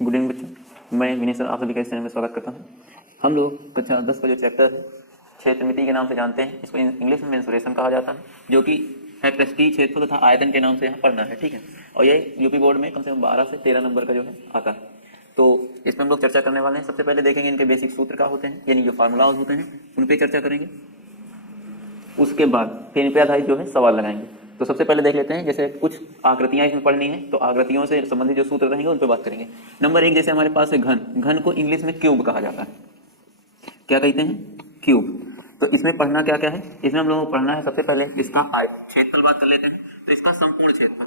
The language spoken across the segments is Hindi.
गुड इवनिंग बच्चों, मैं विनय सर आप सभी का इस चैनल में स्वागत करता हूं। हम लोग कक्षा 10 का जो चैप्टर है क्षेत्रमिति के नाम से जानते हैं, इसको इंग्लिश में मेंसुरेशन कहा जाता है, जो कि है पृष्ठीय क्षेत्रफल तथा आयतन के नाम से यहाँ पढ़ना है, ठीक है। और ये यूपी बोर्ड में कम से कम 12 से 13 नंबर का जो है आता है। तो इस पर हम लोग चर्चा करने वाले हैं। सबसे पहले देखेंगे इनके बेसिक सूत्र क्या होते हैं, यानी जो फार्मूलाज होते हैं उन पर चर्चा करेंगे। उसके बाद फिर इन पे आधारित जो है सवाल लगाएंगे। तो सबसे पहले देख लेते हैं, जैसे कुछ आकृतियां इसमें पढ़नी है तो आकृतियों से संबंधित जो सूत्र रहेंगे उन पर बात करेंगे। नंबर 1, जैसे हमारे पास है घन। घन को इंग्लिश में क्यूब कहा जाता है। क्या कहते हैं? क्यूब। तो इसमें पढ़ना क्या क्या है, इसमें हम लोगों को पढ़ना है सबसे पहले इसका क्षेत्रफल बात कर लेते हैं। तो इसका संपूर्ण क्षेत्रफल,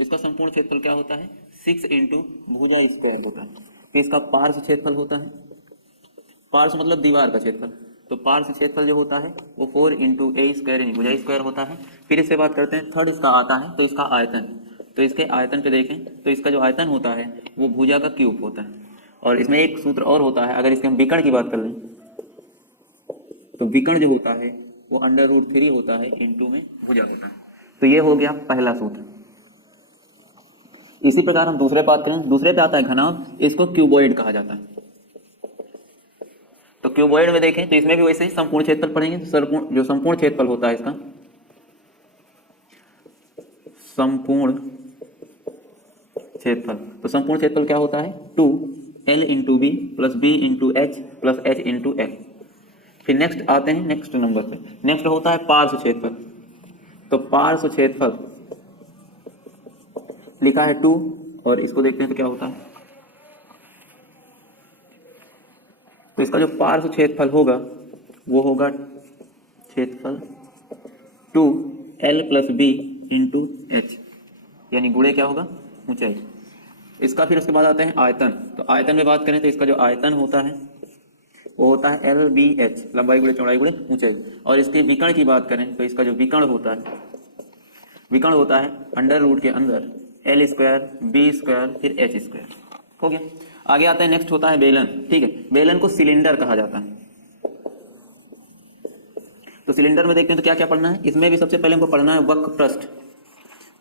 इसका संपूर्ण क्षेत्रफल क्या होता है? 6 इंटू भुजा स्क्वायर होता है। तो इसका पार्श्व क्षेत्रफल होता है, पार्श्व मतलब दीवार का क्षेत्रफल, तो पार्श्व क्षेत्रफल जो होता है वो 4 इंटू ए स्क्वायर यानी भुजा स्क्वायर होता है। फिर इससे बात करते हैं, थर्ड इसका आता है तो इसका आयतन। तो इसके आयतन पे देखें तो इसका जो आयतन होता है वो भुजा का क्यूब होता है। और इसमें एक सूत्र और होता है, अगर इसके हम विकर्ण की बात कर लें तो विकर्ण जो होता है वो √3 होता है, इंटू में भुजा होता है। तो ये हो गया पहला सूत्र। इसी प्रकार हम दूसरे बात करें, दूसरे पे आता है घनाभ, इसको क्यूबॉइड कहा जाता है। तो क्यूबॉइड में देखें तो इसमें भी वैसे ही संपूर्ण क्षेत्रफल पढ़ेंगे। जो संपूर्ण क्षेत्रफल होता है इसका संपूर्ण क्षेत्रफल, तो संपूर्ण क्षेत्रफल क्या होता है? 2L into B plus B into H plus H into L. फिर नेक्स्ट आते हैं, नेक्स्ट नंबर पे नेक्स्ट होता है पार्श्व क्षेत्रफल। तो पार्श्व क्षेत्रफल लिखा है 2, और इसको देखते हैं तो क्या होता है। तो इसका जो पार्श्व क्षेत्रफल होगा वो होगा क्षेत्रफल 2L plus B into H, यानी गुणे क्या होगा? ऊंचाई। इसका फिर उसके बाद आते हैं आयतन। तो आयतन में बात करें तो इसका जो आयतन होता है वो होता है LBH, लंबाई गुणे चौड़ाई गुणे ऊंचाई। और इसके विकर्ण की बात करें तो इसका जो विकर्ण होता है अंडर रूट के अंदर L स्क्वायर बी स्क्वायर फिर एच स्क्वायर। हो गया। आगे आता है, नेक्स्ट होता है बेलन, ठीक है। बेलन को सिलेंडर कहा जाता है। तो सिलेंडर में देखते हैं तो क्या क्या पढ़ना है, इसमें भी सबसे पहले हमको पढ़ना है वक्र पृष्ठ।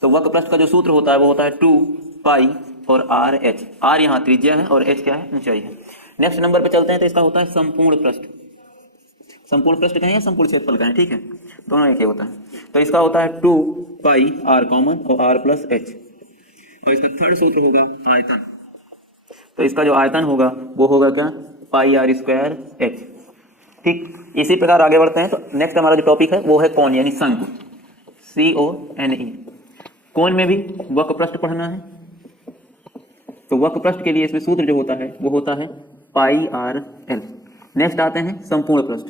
तो वक्र पृष्ठ का जो सूत्र होता है वो होता है 2 पाई और आर एच। आर यहाँ त्रिज्या है और एच क्या है? ऊंचाई है। नेक्स्ट नंबर पे चलते हैं तो इसका होता है संपूर्ण पृष्ठ। संपूर्ण पृष्ठ कहें या संपूर्ण क्षेत्रफल कहें, ठीक है, दोनों एक ही होता है। तो इसका होता है 2 पाई आर कॉमन और आर प्लस एच। और इसका थर्ड सूत्र होगा आयतन। तो इसका जो आयतन होगा वो होगा क्या? पाई आर स्क्वायर एच। ठीक, इसी प्रकार आगे बढ़ते हैं। तो नेक्स्ट हमारा जो टॉपिक है वो है कोण यानी शंकु, CONE। कोण में भी वक्र पृष्ठ पढ़ना है। तो वक्र पृष्ठ के लिए इसमें सूत्र जो होता है वो होता है पाई आर एल। नेक्स्ट आते हैं संपूर्ण पृष्ठ।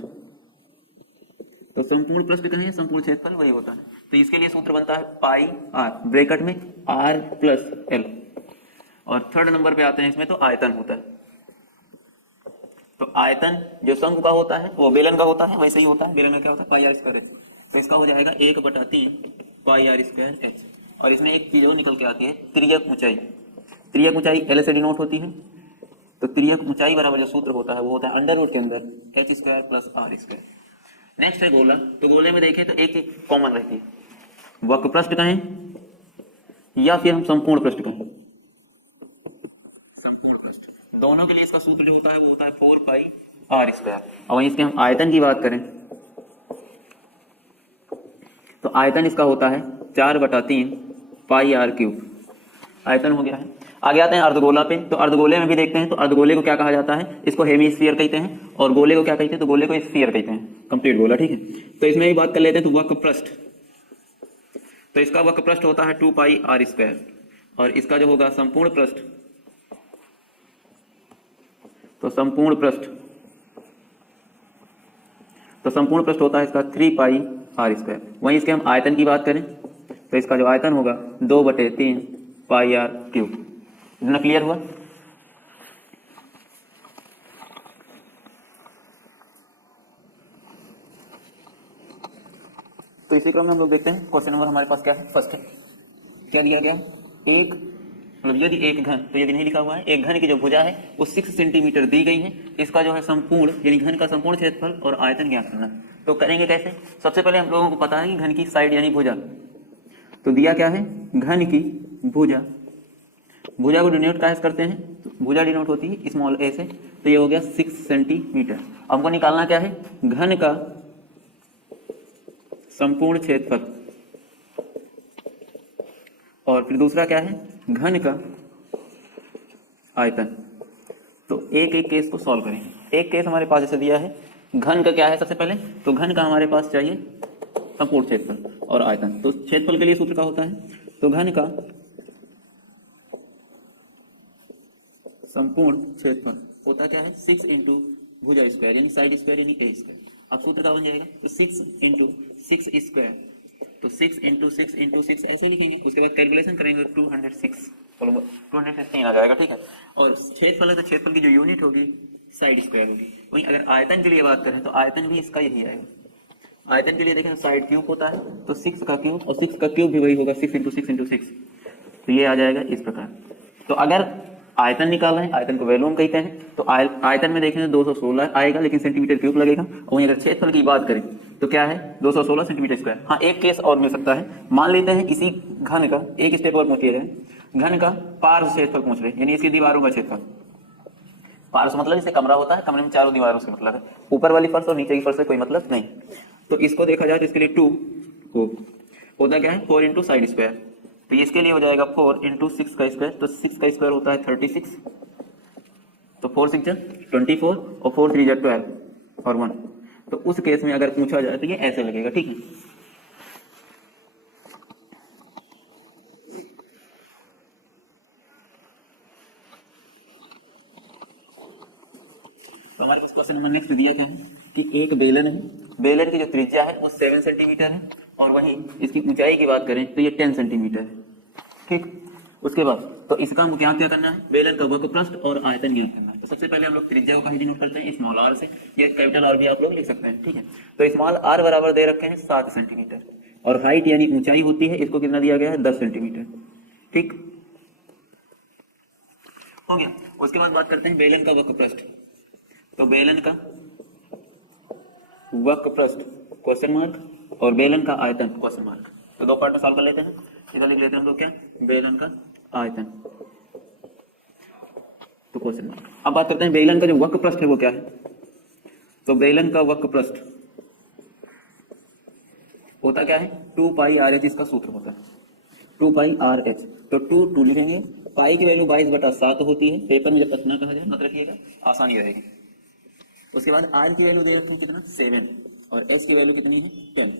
तो संपूर्ण पृष्ठ कहें संपूर्ण क्षेत्रफल वही होता है। तो इसके लिए सूत्र बनता है पाई आर ब्रैकेट में आर प्लस एल। और थर्ड नंबर पे आते हैं इसमें तो आयतन होता है। तो आयतन जो शंकु का होता है वो बेलन का होता है, वैसे ही होता है। बेलन का क्या होता है? पाई आर स्क्वायर एच। तो इसका हो जाएगा 1/3 पाई आर स्क्वायर एच। और इसमें एक चीज और निकल के आती है, तिर्यक ऊंचाई। तिर्यक ऊंचाई एल से डिनोट होती है। तो तिर्यक ऊंचाई बराबर जो सूत्र होता है वो होता है अंडर रूट के अंदर H square plus R square. Next है गोला। तो गोले में देखें तो एक चीज कॉमन रहती है, वक्र पृष्ठ कहें या फिर हम संपूर्ण पृष्ठ कहें। संपूर्ण पृष्ठ दोनों के लिए इसका सूत्र जो होता है वो होता है 4 पाई आर स्क्वायर। और वहीं इसके हम आयतन की बात करें तो आयतन इसका होता है 4/3 पाई आर क्यूब। आयतन हो गया है। आगे आते हैं अर्धगोला पे। तो अर्धगोले में भी देखते हैं तो अर्धगोले को क्या कहा जाता है? इसको हेमीस्फीयर कहते हैं। और गोले को क्या कहते हैं? तो गोले को स्फीयर कहते हैं, कंप्लीट गोला, ठीक है। तो इसमें भी बात कर लेते हैं तो वक्र पृष्ठ। तो इसका वक्र पृष्ठ होता है 2 पाई आर स्क्वायर। और इसका जो होगा संपूर्ण पृष्ठ, तो संपूर्ण पृष्ठ होता है इसका 3 पाई आर स्क्वायर। वहीं इसके हम आयतन की बात करें तो इसका जो आयतन होगा 2/3 पाई आर क्यूब। इतना क्लियर हुआ? तो इसी क्रम में हम लोग देखते हैं क्वेश्चन नंबर हमारे पास क्या है। फर्स्ट है, क्या दिया गया? एक मतलब यदि एक घन, तो यदि नहीं लिखा हुआ है, एक घन की जो भुजा है वो 6 सेंटीमीटर दी गई है। इसका जो है संपूर्ण यानी घन का संपूर्ण क्षेत्रफल और आयतन ज्ञात करना। तो करेंगे कैसे? सबसे पहले हम लोगों को पता है कि घन की साइड यानी भुजा। तो दिया क्या है? घन की भुजा, भुजा को डिनोट कैसे करते हैं, तो भुजा डिनोट होती है स्मॉल ए से, तो ये हो गया 6 सेंटीमीटर। हमको निकालना क्या है, घन का संपूर्ण क्षेत्रफल, और फिर दूसरा क्या है, घन का आयतन। तो एक एक केस को सॉल्व करेंगे। एक केस हमारे पास जैसे दिया है, घन का क्या है सबसे पहले, तो घन का हमारे पास चाहिए संपूर्ण क्षेत्रफल और आयतन। तो क्षेत्रफल के लिए सूत्र का होता है, तो घन का संपूर्ण क्षेत्रफल होता क्या है, 6 इंटू भुजा स्क्वायर यानी साइड स्क्वायर यानी ए स्क्वायर। अब सूत्र का बन जाएगा, तो 6 इंटू 6 स्क्वायर, तो 6 इंटू 6 इंटू 6 ऐसे ही कीजिए, उसके बाद कैलकुलेशन करेंगे 206, 216 आ जाएगा, ठीक है। और क्षेत्रफल है तो क्षेत्रफल की जो यूनिट होगी साइड स्क्वायर होगी। वहीं अगर आयतन के लिए बात करें तो आयतन भी इसका यही आएगा। आयतन के लिए देखें साइड क्यूब होता है, तो 6 का क्यूब, और 6 का क्यूब भी वही होगा 6 इंटू 6 इंटू 6, तो ये आ जाएगा इस प्रकार। तो अगर आयतन निकालना है, आयतन को वैल्यूम कहते हैं, तो आयतन में देखें 216 आएगा, लेकिन सेंटीमीटर क्यूब लगेगा। और वहीं अगर क्षेत्रफल की बात करें तो क्या है, 216 सेंटीमीटर स्क्वायर। हाँ, एक केस और मिल सकता है, मान लेते हैं इसी घन का एक स्टेप और पूछिए, घन का पार्श्व क्षेत्रफल पूछ रहे, यानी इसकी दीवारों का क्षेत्रफल। पार्श्व मतलब जैसे कमरा होता है, कमरे में चारों दीवारों से मतलब है, ऊपर वाली फर्श और नीचे की फर्श से कोई मतलब नहीं। तो इसको देखा जाए तो इसके लिए 2 होता क्या है, 4 इंटू साइड स्क्वायर, तो इसके लिए हो जाएगा 4 इंटू 6 का स्क्वायर, तो 6 का स्क्वायर होता है 36, तो 4 6 24 और 4 3 12 और 1। तो उस केस में अगर पूछा जाए तो ये ऐसे लगेगा, ठीक है। तो हमारे पास क्वेश्चन नंबर नेक्स्ट दिया क्या है कि एक बेलन है, बेलन की जो त्रिज्या है वो 7 सेंटीमीटर है, और वहीं इसकी ऊंचाई की बात करें तो ये 10 सेंटीमीटर है, ठीक। उसके बाद तो इसका हमको क्या करना है, बेलन का वक्र पृष्ठ और आयतन ज्ञात करना है। तो सबसे पहले हम लोग त्रिज्या को कहीं डिनोट करते हैं स्मॉल आर से, ये कैपिटल आर भी आप लोग लिख सकते हैं, ठीक है। तो स्मॉल आर बराबर दे रखे हैं 7 सेंटीमीटर, और हाइट यानी ऊंचाई होती है, इसको कितना दिया गया है 10 सेंटीमीटर, ठीक हो गया। उसके बाद बात करते हैं बेलन का वक्र पृष्ठ। तो बेलन का वक्र पृष्ठ क्वेश्चन मार्क और बेलन का आयतन क्वेश्चन मार्क, तो दो पार्ट में सॉल्व कर लेते हैं। इधर लिख लेते हैं हम लोग क्या, बेलन का आयतन तो क्वेश्चन मार्क। अब बात करते हैं बेलन का जो वक्र पृष्ठ है वो क्या है। तो बेलन का वक्र पृष्ठ होता क्या है, 2 पाई आर एच इसका सूत्र होता है, 2 पाई आर एच। तो 2 लिखेंगे, पाई की वैल्यू 22/7 होती है, पेपर में जब तक ना कहा जाए मत रखिएगा, आसानी रहेगी। उसके बाद आर की वैल्यू दे रखी है कितना 7, और एच की वैल्यू कितनी है 10।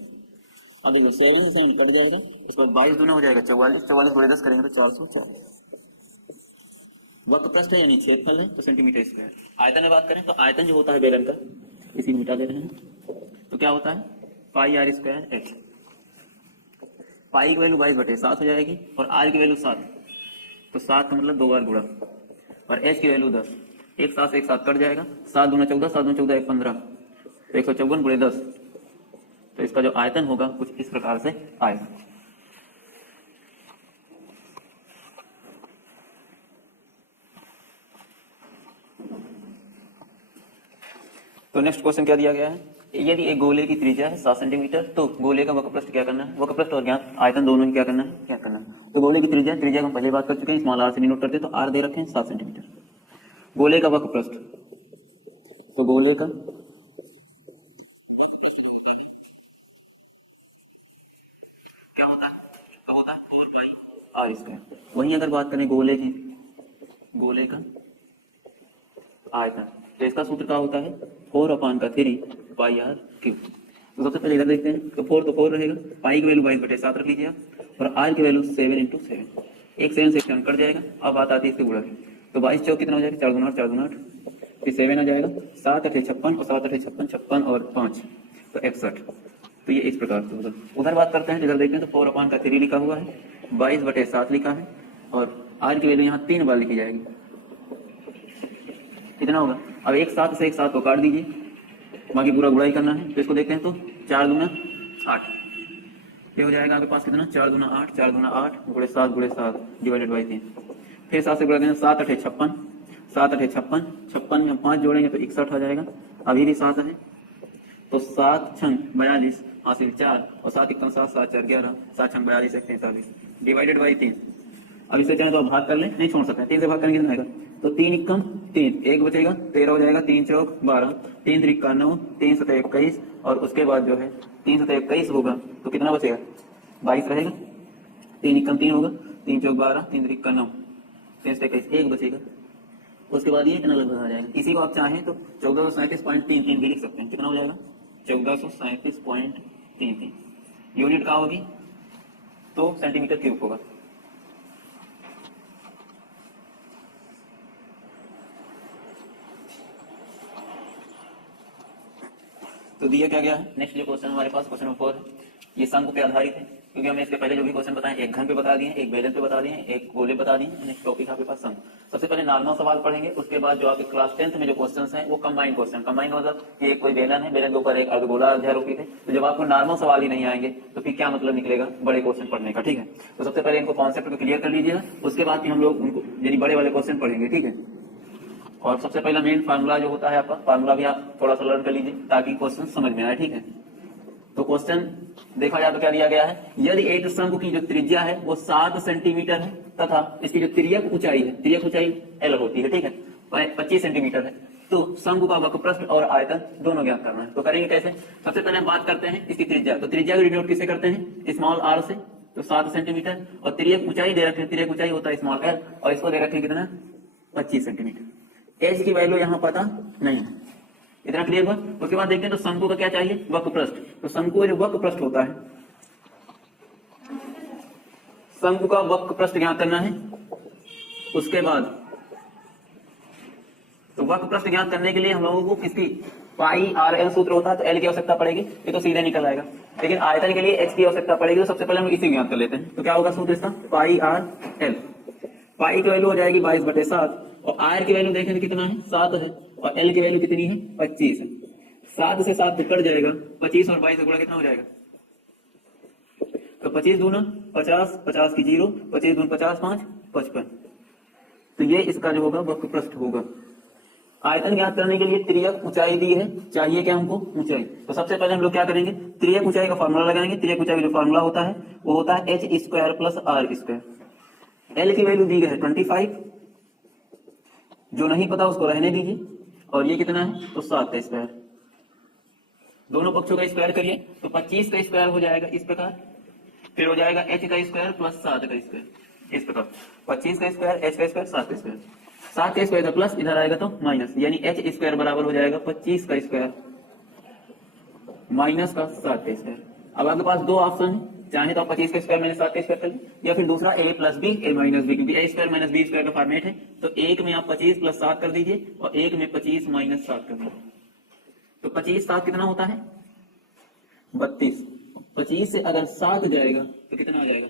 अब देखो 7 से 7 कट जाएगा, इस पर 22 दूना हो जाएगा 44, 44 बड़े 10 करेंगे तो 440। वक्र पृष्ठ है यानी क्षेत्रफल है, तो सेंटीमीटर स्क्वायर। आयतन में बात करें तो आयतन जो होता है बेलन का, इसी मिटा दे रहे हैं, तो क्या होता है पाई आर स्क्वायर एच। पाई की वैल्यू 22/7 हो जाएगी, और आर की वैल्यू 7, तो 7 का मतलब 2 बार गुणा, और एच की वैल्यू 10, एक साथ से एक साथ कट जाएगा, 7 दूना 14, 7 दूना 14 1 15, तो 154 गुणे 10। तो इसका जो आयतन होगा कुछ इस प्रकार से आएगा। तो नेक्स्ट क्वेश्चन क्या दिया गया है, यदि एक गोले की त्रिज्या है 7 सेंटीमीटर, तो गोले का वक्र पृष्ठ क्या करना है, वक्र पृष्ठ और ज्ञात आयतन दोनों ही क्या करना है, क्या करना है। तो गोले की त्रिज्या को हम पहले बात कर चुके हैं, स्मॉल आर से डिनोट करते हैं, तो आर दे रखे हैं 7 सेंटीमीटर। गोले का वक्र पृष्ठ, तो गोले का वक्र पृष्ठ क्या होता है, तो होता है 4 पाई आर स्क्वायर। वहीं अगर बात करें गोले का आयतन, तो इसका सूत्र क्या होता है 4/3 पाई आर क्यूब। तो सबसे पहले इधर देखते हैं, तो 4 रहेगा, पाई की वैल्यू 22/7 रख लीजिए आप, और आर की वैल्यू 7 इंटू 7, एक 7 से 7 कट जाएगा। अब बात आती है इसके गुणा की, तो 22 चौक कितना हो जाएगा 4 दूना 8, फिर 7 आ जाएगा, 7 8 56, और 7 8 56, 56 और 5 तो 61। तो ये इस प्रकार से होगा। उधर बात करते हैं, इधर देखते हैं तो 4/3 लिखा हुआ है, 22/7 लिखा है, और आर की वैल्यू यहाँ 3 बार लिखी जाएगी, कितना होगा। अब एक साथ से एक साथ को काट दीजिए, बाकी पूरा गुणा ही करना है। तो इसको देखते हैं, तो 4 दूना 8, ये हो जाएगा आपके पास कितना 4 दूना 8, 4 दूना 8 गुणे 7 डिवाइडेड बाई 3। फिर 7 से गुणा करें, 7 8 56, 7 8 56, 56 में 5 जोड़ेंगे तो 61 आ जाएगा। अभी भी 7 है, तो 7 6 42 हासिल 4, और 7 1 7, 7 4 11, 7 6 42 43 डिवाइडेड बाई 3। अब इससे चाहे तो आप भाग कर लें, नहीं छोड़ सकते हैं। 3 से भाग करेंगे कितना आएगा, तो 3 एकम 3, 1 बचेगा, 13 हो जाएगा, 3 चौक 12, 3 त्रिका 9, 3 सतह 21 और उसके बाद जो है 3 सतह 21 होगा तो कितना बचेगा, 22 रहेगा। 3 एकम 3 होगा, 3 चौक 12, 3 त्रिका 9, 3 सतह 21, 1 बचेगा। उसके बाद ये इतना लगभग आ जाएगा। इसी को आप चाहें तो 1437.33 भी लिख सकते हैं। कितना हो जाएगा, 1437.33। यूनिट क्या होगी, तो सेंटीमीटर क्यूब होगा। तो दिया क्या गया है, नेक्स्ट जो क्वेश्चन हमारे पास क्वेश्चन नंबर 4 है, ये शंकु पे आधारित है, क्योंकि हमने इसके पहले जो भी क्वेश्चन बताए, एक घन पे बता दिए, एक बेलन पे बता दिए, एक गोले बता दिए। नेक्स्ट टॉपिक आपके पास शंकु। सबसे पहले नॉर्मल सवाल पढ़ेंगे, उसके बाद जो आपके क्लास 10th में जो क्वेश्चंस हैं वो कंबाइंड क्वेश्चन। कंबाइंड मतलब कि एक कोई बेलन है, बेलन के ऊपर एक अर्धगोला अध्यारोपित है, तो जब आपको नॉर्मल सवाल ही नहीं आएंगे तो फिर क्या मतलब निकलेगा बड़े क्वेश्चन पढ़ने का। ठीक है, तो सबसे पहले इनको कॉन्सेप्ट को क्लियर कर लीजिएगा, उसके बाद हम लोग उनको यानी बड़े वाले क्वेश्चन पढ़ेंगे। ठीक है, और सबसे पहला मेन फार्मूला जो होता है आपका, फार्मूला भी आप थोड़ा सा लर्न कर लीजिए ताकि क्वेश्चन समझ में आए। ठीक है, तो क्वेश्चन देखा जाए तो क्या दिया गया है, यदि एक शंकु की जो त्रिज्या है वो 7 सेंटीमीटर है तथा इसकी जो तिर्यक ऊंचाई है, तिर्यक ऊंचाई L होती है, ठीक है, 25 सेंटीमीटर है, तो शंकु का वक्रपृष्ठ और आयतन दोनों ज्ञात करना है। तो करेंगे कैसे, सबसे पहले हम बात करते हैं इसकी त्रिज्या। तो त्रिज्या को डिनोट किससे करते हैं, स्मॉल r से, तो 7 सेंटीमीटर, और तिर्यक ऊंचाई दे रखे हैं, तिर्यक ऊंचाई होता है स्मॉल l, और इसको दे रखे हैं कितना, 25 सेंटीमीटर। एच की वैल्यू यहाँ पता नहीं है, इतना क्लियर हुआ। उसके बाद देखते हैं तो शंकु का क्या चाहिए, वक्रपृष्ठ। तो शंकु का जो वक्रपृष्ठ होता है, शंकु का वक्रपृष्ठ ज्ञात करना है। उसके बाद तो वक्रपृष्ठ ज्ञात करने के लिए हम लोगों को किसकी, पाई आर एल सूत्र होता है, तो एल की आवश्यकता पड़ेगी, ये तो सीधे निकल आएगा। लेकिन आयतन के लिए एच की आवश्यकता पड़ेगी, तो सबसे पहले हम इसी ज्ञात कर लेते हैं। तो क्या होगा सूत्र इसका, पाई आर एल। पाई की वैल्यू हो जाएगी 22/7, और आर की वैल्यू देखें कितना है, 7 है, और एल की वैल्यू कितनी है, 25 है। 7 से 7 कट जाएगा, 25 और 22 गुणा कितना हो जाएगा, तो 25 दूना 50, 50 की 0, 25 दून 50, 5 55। तो ये इसका जो होगा वक्रपृष्ठ होगा। आयतन ज्ञात करने के लिए तिर्यक ऊंचाई दी है, चाहिए क्या हमको, ऊंचाई। तो सबसे पहले हम लोग क्या करेंगे, तिर्यक ऊंचाई का फॉर्मूला लगाएंगे। तिर्यक ऊंचाई का जो फॉर्मूला होता है वो होता है h² + r²। एल की वैल्यू दी गई है 25, जो नहीं पता उसको रहने दीजिए, और ये कितना है, तो 7 का स्क्वायर। दोनों पक्षों का स्क्वायर करिए, तो 25 का स्क्वायर हो जाएगा इस प्रकार, फिर हो जाएगा h का स्क्वायर प्लस 7 का स्क्वायर, इस प्रकार 25 का स्क्वायर, h का स्क्वायर, 7 का स्क्वायर। 7 के स्क्वायर का प्लस इधर आएगा तो माइनस, यानी h² बराबर हो जाएगा 25 का स्क्वायर माइनस का 7 का स्क्वायर। अब आपके पास दो ऑप्शन है, चाहे तो आप 25 का स्क्वायर माइनस 7 का स्क्वायर कर लें, या फिर दूसरा a + b a - b, क्योंकि a² - b² का फॉर्मेट है। तो एक में आप 25 + 7 कर दीजिए, और एक में 25 - 7 कर दीजिए। तो 25 7 कितना होता है, 32। 25 से अगर 7 जाएगा तो कितना आ जाएगा,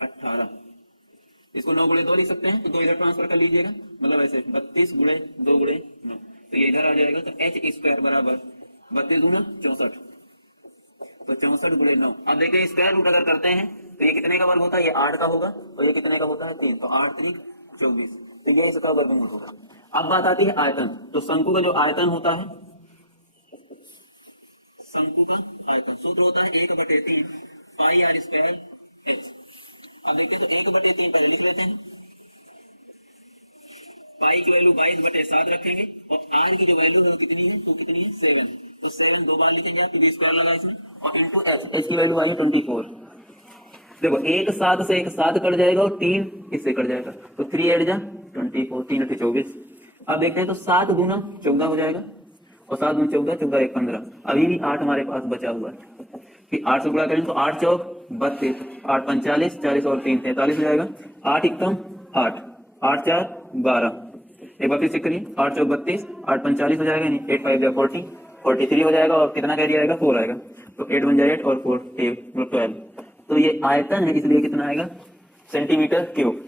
18। इसको 9 × 2 लिख सकते हैं, तो 2 इधर ट्रांसफर कर लीजिएगा, मतलब ऐसे 32 × 2 × 9, तो ये इधर आ जाएगा। तो h² बराबर 32 दूना 64, तो 64 × 9। अब देखिए स्क्वायर रूट अगर करते हैं तो ये कितने का वर्ग होता है, ये 8 का होगा, और ये कितने का होता है, 3, तो 8 × 3 = 24, तो ये इसका वर्गमूल होगा। अब बात आती है आयतन। तो शंकु का जो आयतन होता है, शंकु का आयतन सूत्र होता है 1/3 पाई r² h। अब देखिए तो 1/3 पहले लिख लेते हैं, पाई की वैल्यू 22/7 रखेंगे, और r की जो वैल्यू है वो कितनी है, तो कितनी है, 7। तो 7 दो बार लिखेंगे आप, क्योंकि स्क्वायर लगा इसमें, और इनटू h की वैल्यू आई 24। देखो एक 7 से एक 7 कट जाएगा, और 3 इससे कट जाएगा, तो 3 8 जा 24, 3 8 24। अब देखते हैं तो 7 गुना 14 हो जाएगा, और 7 गुना 14, 14 1 15। अभी भी 8 हमारे पास बचा हुआ है, फिर 8 से गुणा करेंगे तो 8 चौक 32, 8 5 40, 40 और 3 43 हो जाएगा। 8 एकम 8, 8 4 12, एक बार फिर से करिए, 8 चौक 32, 8 5 40 हो जाएगा, 8 5 40, 43 हो जाएगा, और कितना कैरी आएगा, 4 आएगा। तो 8 1 8 और 4 12। तो ये आयतन है, इसलिए कितना आएगा, सेंटीमीटर क्यूब।